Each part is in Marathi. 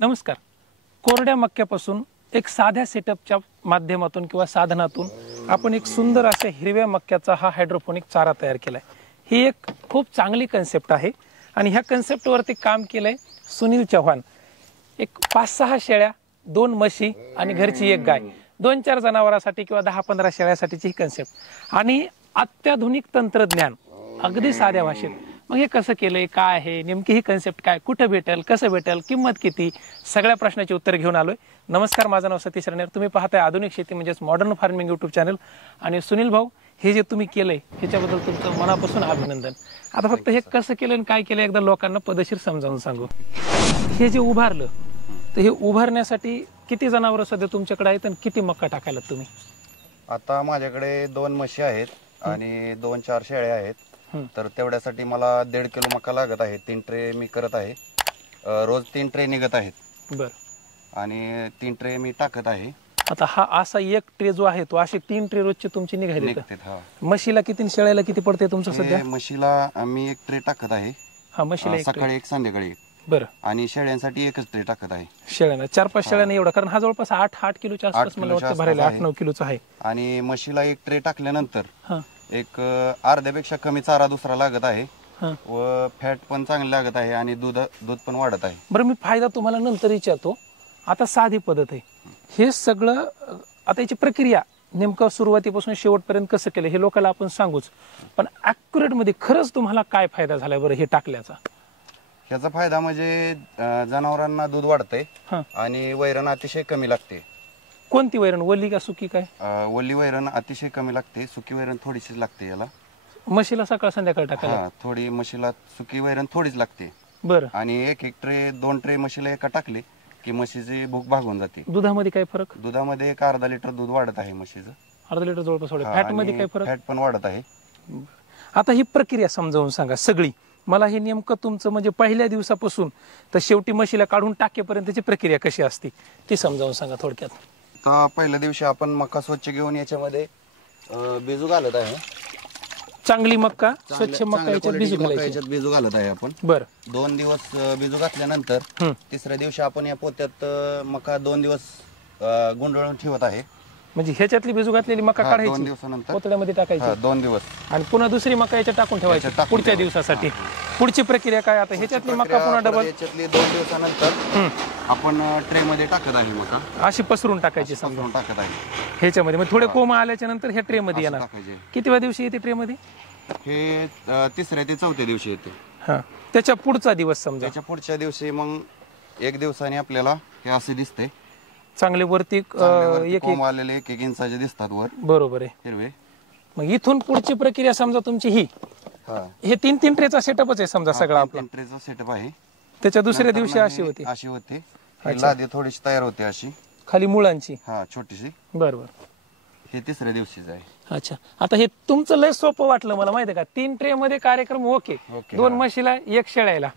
नमस्कार. कोरड्या मक्यापासून एक साध्या सेटअपच्या माध्यमातून किंवा साधनातून आपण एक सुंदर अशा हिरव्या मक्याचा हा हायड्रोपोनिक चारा तयार केलाय. ही एक खूप चांगली कन्सेप्ट आहे आणि ह्या कन्सेप्टवरती काम केलंय सुनील चव्हाण. एक 5-6 शेळ्या, 2 म्हशी आणि घरची एक गाय, 2-4 जनावरांसाठी किंवा 10-15 शेळ्यासाठीची ही कन्सेप्ट आणि अत्याधुनिक तंत्रज्ञान अगदी साध्या भाषेत. मग हे कसं केलंय, काय आहे नेमकी ही कन्सेप्ट, काय, कुठं भेटेल, कसं भेटेल, किंमत किती, सगळ्या प्रश्नाची उत्तर घेऊन आलोय. नमस्कार, माझं नाव सतीश राणेर. तुम्ही पाहताय आधुनिक शेती म्हणजेच मॉडर्न फार्मिंग यूट्यूब चॅनल. आणि सुनील भाऊ, हे जे तुम्ही केलंय ह्याच्याबद्दल तुमचं मनापासून अभिनंदन. आता फक्त हे कसं केलं आणि काय केलं एकदा लोकांना पद्धतशीर समजावून सांगू. हे जे उभारलं तर हे उभारण्यासाठी किती जनावरं सध्या तुमच्याकडे आहेत आणि किती मक्का टाकायला तुम्ही? आता माझ्याकडे 2 म्हशी आहेत आणि 2-4 शेळ्या आहेत. तर तेवढ्यासाठी मला 1.5 किलो मका लागत आहे. 3 ट्रे मी करत आहे. रोज 3 ट्रे निघत आहेत. बर. आणि 3 ट्रे मी टाकत आहे. आता हा असा एक ट्रे जो आहे तो असे 3 ट्रे रोजचे तुमचे निघाले. म्हशीला किती, शेळ्याला किती पडते तुमचं सध्या? म्हशीला मी 1 ट्रे टाकत आहे. हा, म्हशीला सकाळी 1 संध्याकाळी 1. बरं. आणि शेळ्यांसाठी 1च ट्रे टाकत आहे. शेळ्यांना 4-5 शेळ्यांना एवढा, कारण हा जवळपास 8 किलोच्या आसपास मला वाटतं भरायला 8-9 किलोचा आहे. आणि म्हशीला 1 ट्रे टाकल्यानंतर एक अर्ध्यापेक्षा कमी चारा दुसरा लागत आहे व फॅट पण चांगली लागत आहे आणि दूध पण वाढत आहे. बरं, मी फायदा तुम्हाला नंतर विचारतो. आता साधी पद्धत आहे हे सगळं. आता याची प्रक्रिया नेमकं सुरुवातीपासून शेवटपर्यंत कसं केलं हे लोकांना आपण सांगूच, पण ऍक्युरेट मध्ये खरंच तुम्हाला काय फायदा झालाय बरं हे टाकल्याचा? ह्याचा फायदा म्हणजे जनावरांना दूध वाढतंय आणि वैरण अतिशय कमी लागते. कोणती वैरण, वल्ली का सुकी? काय वल्ली वैरण अतिशय कमी लागते, सुकी वैरण थोडीशी लागते याला. म्हशीला सकाळ संध्याकाळ टाकायला? थोडी म्हशीला सुकी वैरण थोडीच लागते. बरं. आणि 1 ट्रे 2 ट्रे म्हशीला एका टाकले की म्हशीची भूक भागून जाते. दुधामध्ये काय फरक? दुधामध्ये 1 अर्धा लिटर दूध वाढत आहे म्हशीचं. अर्धा लिटर जवळपास. फॅट मध्ये काय फरक? फॅट पण वाढत आहे. आता ही प्रक्रिया समजावून सांगा सगळी मला. हे नेमकं तुमचं म्हणजे पहिल्या दिवसापासून तर शेवटी म्हशीला काढून टाकेपर्यंतची प्रक्रिया कशी असते ती समजावून सांगा थोडक्यात. तर पहिल्या दिवशी आपण मका स्वच्छ घेऊन याच्यामध्ये बिजू घालत आहे. चांगली मक्का स्वच्छ मक्का याच्यात बिजू घालत आहे आपण. बरं. 2 दिवस बिजू घातल्यानंतर 3ऱ्या दिवशी आपण या पोत्यात मका 2 दिवस गुंडाळून ठेवत आहे. म्हणजे ह्याच्यातली बिजू घातलेली मका काढायची, 2 दिवसानंतर पोतड्यामध्ये टाकायची 2 दिवस आणि पुन्हा दुसरी मका याच्यात टाकून ठेवायची पुढच्या दिवसासाठी. पुढची प्रक्रिया काय? आता ह्याच्यातली मका पुन्हा डबल याच्यातली 2 दिवसानंतर आपण ट्रे मध्ये टाकत आहे मका. अशी पसरून टाकायची समजून टाकत आहे ह्याच्यामध्ये. मग थोडे कोंब आल्याच्या नंतर ह्या ट्रे मध्ये येणार. कितीव्या दिवशी येते ट्रे मध्ये? हे 3ऱ्या ते 4थ्या दिवशी येते. हा, त्याच्या पुढचा दिवस समजा. त्याच्या पुढच्या दिवशी मग 1 दिवसाने आपल्याला हे असे दिसते. चांगले वरती एक आलेले 1-1 इंचाचे दिसतात वर. बरोबर आहे, हिरवे. मग इथून पुढची प्रक्रिया समजा तुमची ही हे 3 ट्रेचा सेटअपच आहे समजा सगळा आपला. 3 ट्रेचा सेटअप आहे. त्याच्या दुसऱ्या दिवशी अशी होते लादी थोडीशी तयार होते अशी खाली मुळांची. छोटीशी. बरोबर. हे 3ऱ्या दिवशीच आहे. अच्छा. आता हे तुमचं लय सोपं वाटलं मला, माहिती आहे का? 3 ट्रे मध्ये कार्यक्रम ओके. 2 म्हशीला 1 शेळ्याला.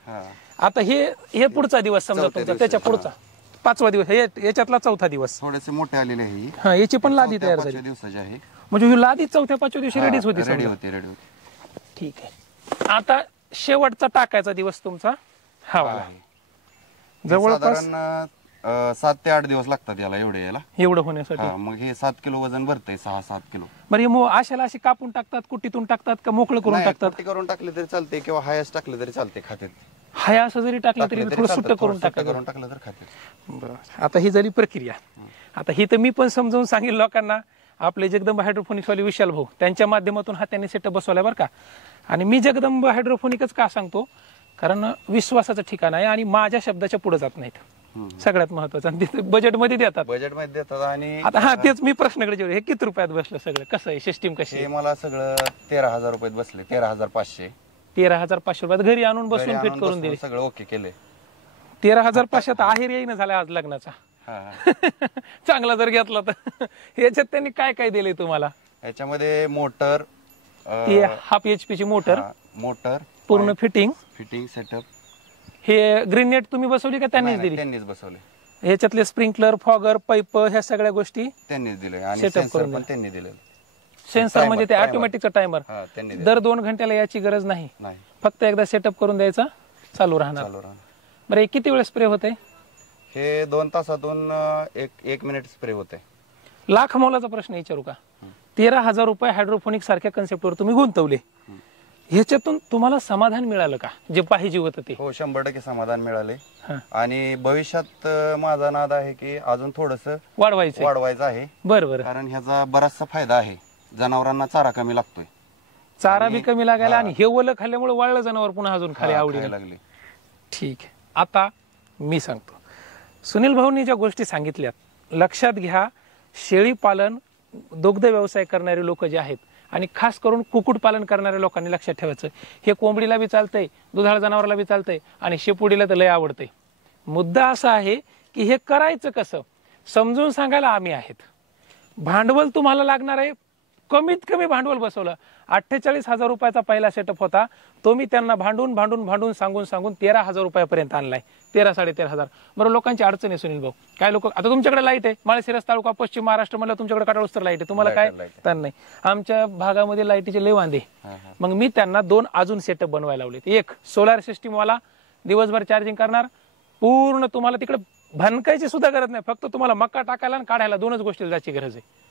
आता हे पुढचा दिवस समजा तुमचा, त्याच्या पुढचा 5वा दिवस, याच्यातला 4था दिवस. थोडेसे मोठे आलेले आहे. याची पण लादी तयार झाली. दिवसाची आहे. म्हणजे ही लादी 4थ्या-5व्या दिवशी रेडीच होती. रेडी होती. ठीक आहे. आता शेवटचा टाकायचा दिवस तुमचा हा वाला. जवळपास 7 ते 8 दिवस लागतात याला एवढं होण्यासाठी. मग हे 7 किलो वजन भरतंय. 6-7 किलो. बरं, हे आशाला अशी कापून टाकतात, कुट्टीतून टाकतात का मोकळं करून टाकतात? कुट्टी करून टाकले तरी चालते किंवा हायस टाकले तरी चालते. खाते हाय असं जरी टाकलं तरी थोडं सुट्ट करून टाकलं तर खाते. बरं. आता ही झाली प्रक्रिया. आता ही तर मी पण समजावून सांगेल लोकांना. आपले जगदंब हायड्रोफोनिक्स वाले विशाल भाऊ, त्यांच्या माध्यमातून हा त्यांनी सेटअप बसवलाय बरं का. आणि मी जगदंब हायड्रोफोनिकच का सांगतो, कारण विश्वासाचं ठिकाण आहे आणि माझ्या शब्दाच्या पुढे जात नाहीत. सगळ्यात महत्वाचं. आणि तिथे बजेटमध्ये देतात. आणि आता तेच मी प्रश्नाकडे जेवढे, हे किती रुपयात बसलं सगळं, कसं आहे सिस्टीम कशी आहे? मला सगळं 13,000 रुपयात बसले. 13,500. 13,500 रुपयात घरी आणून बसून फिट करून दिले. सगळं ओके केले. 13,500 आहेर येईना झाला आज लग्नाचा. चांगला जर घेतला तर. याच्यात त्यांनी काय काय दिले तुम्हाला? याच्यामध्ये मोटर, ती 1/2 HP ची मोटर, पूर्ण फिटिंग सेटअप. हे ग्रीन नेट तुम्ही बसवली का त्यांनीच दिली? त्यांनीच बसवले. ह्याच्यातले स्प्रिंकलर, फॉगर, पाईप ह्या सगळ्या गोष्टी त्यांनीच दिले. आणि सेन्सर पण त्यांनी दिले. सेन्सर म्हणजे ते ऑटोमॅटिकचा टायमर. दर 2 घंट्याला याची गरज नाही. फक्त एकदा सेटअप करून द्यायचा, चालू राहणार. बरं, किती वेळ स्प्रे होते? हे 2 तासातून एक मिनिट स्प्रे होते. लाख मोलाचा प्रश्न विचारू का? 13,000 रुपये हायड्रोपोनिक सारख्या कन्सेप्टवर तुम्ही गुंतवले, ह्याच्यातून तुम्हाला समाधान मिळालं का जे पाहिजे होतं ते? हो, 100% समाधान मिळाले. हा. आणि भविष्यात माझा नाद आहे की अजून थोडस वाढवायचं आहे. बरोबर. कारण ह्याचा बराचसा फायदा आहे. जनावरांना चारा कमी लागतोय, चारा बी कमी लागायला, आणि हे ओलं खाल्ल्यामुळे वाळलं जनावर पुन्हा अजून खाली आवडीने लागले. ठीक आहे. आता मी सांगतो, सुनील भाऊंनी ज्या गोष्टी सांगितल्यात लक्षात घ्या. शेळी पालन, दुग्ध व्यवसाय करणारे लोक जे आहेत आणि खास करून कुक्कुटपालन करणाऱ्या लोकांनी लक्षात ठेवायचं, हे कोंबडीला बी चालतंय, दुधाळ जनावराला बी चालतंय, आणि शेपुडीला तर लय आवडतंय. मुद्दा असा आहे की हे करायचं कसं समजून सांगायला आम्ही आहेत. भांडवल तुम्हाला लागणार आहे, कमीत कमी भांडवल बसवलं. 48,000 रुपयाचा पहिला सेटअप होता, तो मी त्यांना भांडून सांगून 13,000 रुपयापर्यंत आणलाय. 13,500. बरं, लोकांची अडचण आहे सुनील भाऊ. काय लोक, आता तुमच्याकडे लाईट आहे, माळशिरस तालुका पश्चिम महाराष्ट्र म्हणलं, तुमच्याकडे काटाळूस्तर लाईट आहे, तुम्हाला काय ताण नाही. आमच्या भागामध्ये लाईटीचे लय वांदे. मग मी त्यांना 2 अजून सेटअप बनवायला लावलेत. एक सोलार सिस्टीम वाला, दिवसभर चार्जिंग करणार, पूर्ण तुम्हाला तिकडे भनकायची सुद्धा गरज नाही, फक्त तुम्हाला मक्का टाकायला आणि काढायला 2च गोष्टीला जायची गरज आहे.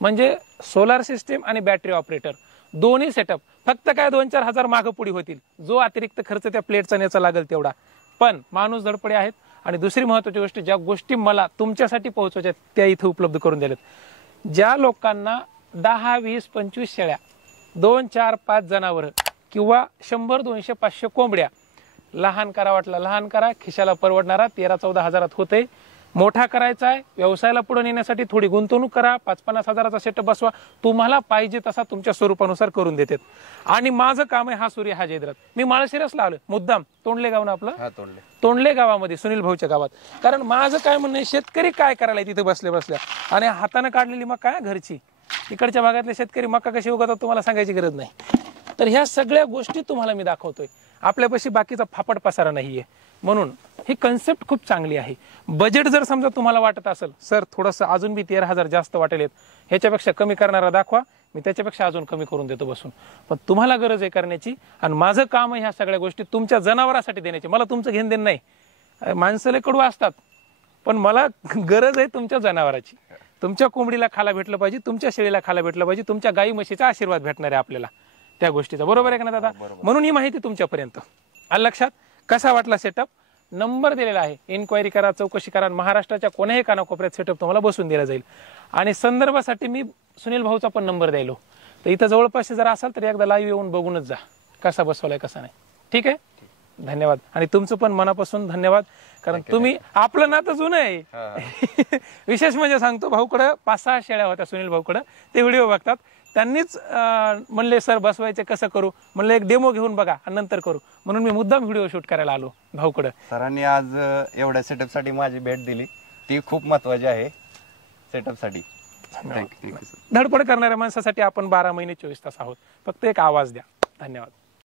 म्हणजे सोलार सिस्टीम आणि बॅटरी ऑपरेटर दोन्ही सेटअप. फक्त काय 2-4 हजार मागं पुढे होतील, जो अतिरिक्त खर्च त्या प्लेटचा न्यायचा लागेल तेवढा. पण माणूस धडपडे आहेत. आणि दुसरी महत्वाची गोष्ट, ज्या गोष्टी मला तुमच्यासाठी पोहोचवायच्या त्या इथे उपलब्ध करून दिल्यात. ज्या लोकांना 10, 20, 25 शेळ्या, 2, 4, 5 जनावर किंवा 100, 200, 500 कोंबड्या, लहान करा वाटला लहान करा, खिशाला परवडणारा 13-14 हजारात होते. मोठा करायचा आहे, व्यवसायाला पुढे नेण्यासाठी थोडी गुंतवणूक करा, 5-50 हजाराचा सेटअप बसवा, तुम्हाला पाहिजे तसा तुमच्या स्वरूपानुसार करून देतात. आणि माझं काम आहे हा सूर्य हा जयद्रथ. मी माळशिरसला आलो मुद्दाम, तोंडले गाव ना आपलं, तोंडले गावामध्ये, सुनील भाऊच्या गावात. कारण माझं काय म्हणणं आहे, शेतकरी काय करायला तिथे बसल्या आणि हाताने काढलेली मका काय घरची, इकडच्या भागातले शेतकरी मका कशी उगवतात तुम्हाला सांगायची गरज नाही. तर ह्या सगळ्या गोष्टी तुम्हाला मी दाखवतोय. आपल्यापाशी बाकीचा फापट पसारा नाहीये, म्हणून ही कन्सेप्ट खूप चांगली आहे. बजेट जर समजा तुम्हाला वाटत असेल, सर थोडंसं अजून बी 13,000 जास्त वाटेल, ह्याच्यापेक्षा कमी करणारा दाखवा, मी त्याच्यापेक्षा अजून कमी करून देतो बसून. पण तुम्हाला गरज आहे करण्याची, आणि माझं काम आहे ह्या सगळ्या गोष्टी तुमच्या जनावरांसाठी देण्याची. मला तुमचं घेणं देणं नाही, माणसाला कडू असतात, पण मला गरज आहे तुमच्या जनावराची. तुमच्या कोंबडीला खायला भेटलं पाहिजे, तुमच्या शेळीला खायला भेटलं पाहिजे, तुमच्या गाई म्हशीचा आशीर्वाद भेटणार आहे आपल्याला त्या गोष्टीचा. बरोबर आहे का ना दादा? म्हणून ही माहिती तुमच्यापर्यंत आलं लक्षात. कसा वाटला सेटअप? नंबर दिलेला आहे, इन्क्वायरी करा, चौकशी करा. महाराष्ट्राच्या कोण्याही कानाकोपऱ्यात सेटअप तुम्हाला बसून दिला जाईल. आणि संदर्भासाठी मी सुनील भाऊचा पण नंबर द्यायलो, तर इथं जवळपास जर असाल तर एकदा लाईव्ह येऊन बघूनच जा कसा बसवलाय कसा नाही. ठीक आहे, धन्यवाद. आणि तुमचं पण मनापासून धन्यवाद, कारण तुम्ही, आपलं नातं जुनं आहे. विशेष म्हणजे सांगतो, भाऊकडं 5-6 शेळ्या होत्या सुनील भाऊकडं, ते व्हिडिओ बघतात. त्यांनीच म्हणले सर बसवायचे कसं करू, म्हणलं एक डेमो घेऊन बघा आणि नंतर करू, म्हणून मी मुद्दाम व्हिडिओ शूट करायला आलो भाऊकडं. सरांनी आज एवढ्या सेटअप साठी माझी भेट दिली, ती खूप महत्वाची आहे सेटअप साठी. धडपड करणाऱ्या माणसासाठी आपण 12 महिने 24 तास आहोत. फक्त एक आवाज द्या. धन्यवाद.